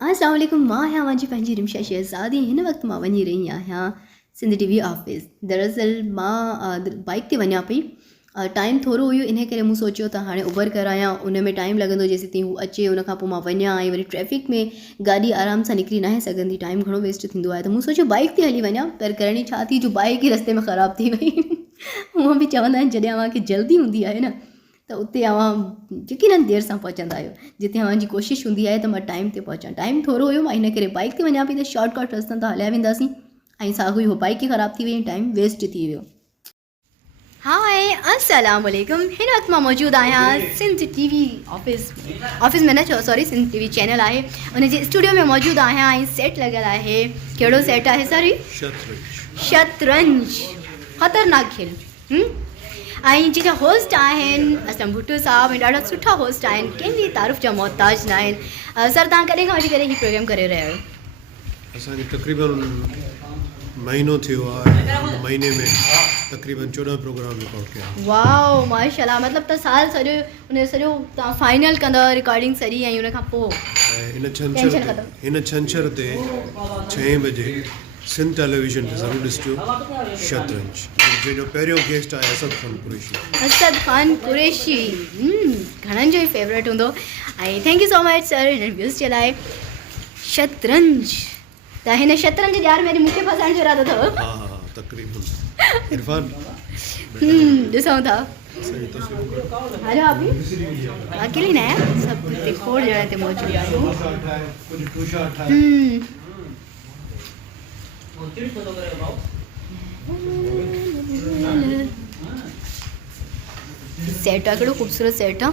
अस्सलाम वालेकुम। मां आहियां मुंहिंजी पंहिंजी रिमशा शहज़ादी। हिन वक़्तु मां वञी रही आहियां सिंध टी वी ऑफिस। दरअसल मां बाइक ते वञा पई, टाइम थोरो हुयो, इन करे मूं सोचियो त हाणे उबर करायां, उन में टाइम लॻंदो जेसीं ताईं हू अचे, उन खां पोइ मां वञा, ऐं वरी ट्रैफ़िक में गाॾी आराम सां निकिरी नाहे सघंदी, टाइम घणो वेस्ट थींदो आहे। त मूं सोचियो बाइक ते हली वञा, पर करणी छा थी जो बाइक ई रस्ते में ख़राबु थी वई। हूअं बि चवंदा आहिनि जॾहिं अव्हांखे जल्दी हूंदी आहे न त उते अव्हां यकीननि देरि सां पहुचंदा आहियो। जिते अव्हांजी कोशिशि हूंदी आहे त मां टाइम ते पहुचां, टाइम थोरो हुयो, मां हिन करे बाइक ते वञा पई त शॉर्टकट रस्तनि तां हलिया वेंदासीं, ऐं साॻियो ई हो बाइक ई ख़राबु थी वई, टाइम वेस्ट थी वियो। हाय अस्सलाम वालेकुम। हिन वक़्तु मां मौजूदु आहियां सिंध टी वी ऑफिस में न चओ, sorry, Sindh T V channel आहे उन जे स्टूडियो में मौजूदु आहियां, ऐं सेट लॻियल आहे। कहिड़ो सेट आहे सर? शतरंज, ख़तरनाक खेल। ऐं जेका होस्ट आहिनि असलम भुट्टो साहब, ऐं ॾाढा सुठा होस्ट आहिनि, कंहिंजी तारीफ़ जा मोहताज न आहिनि। सर, तव्हां कॾहिं खां वठी करे हीउ प्रोग्राम करे रहिया आहियो? असांखे तक़रीबन महीनो थियो आहे। महीने में तक़रीबन 14 प्रोग्राम रिकॉर्ड कया। वाओ, माशाल्लाह। मतिलबु त साल सॼो उन सॼो तव्हां फाइनल कंदव रिकॉर्डिंग सॼी, ऐं उन खां पोइ हिन छंछर ते 6 बजे सिंध टेलीविजन ते ज़रूरु ॾिसिजो शतरंज, जंहिंजो पहिरियों गेस्ट आहे असद खान कुरैशी। घणनि जो ई फेवरेट हूंदो। ऐं thank you so much sir हिन व्यूज़ जे लाइ। शतरंज, त हिन शतरंज ॼार में मूंखे फसाइण जो इरादो अथव? हा, तक़रीबन। इरफान, ॾिसूं था। हलो अभी अकेली न आहियां, सभु हिते खोड़ जॻह ते मौजूदु आहियूं। सेट आहे, कहिड़ो ख़ूबसूरत सेट आहे।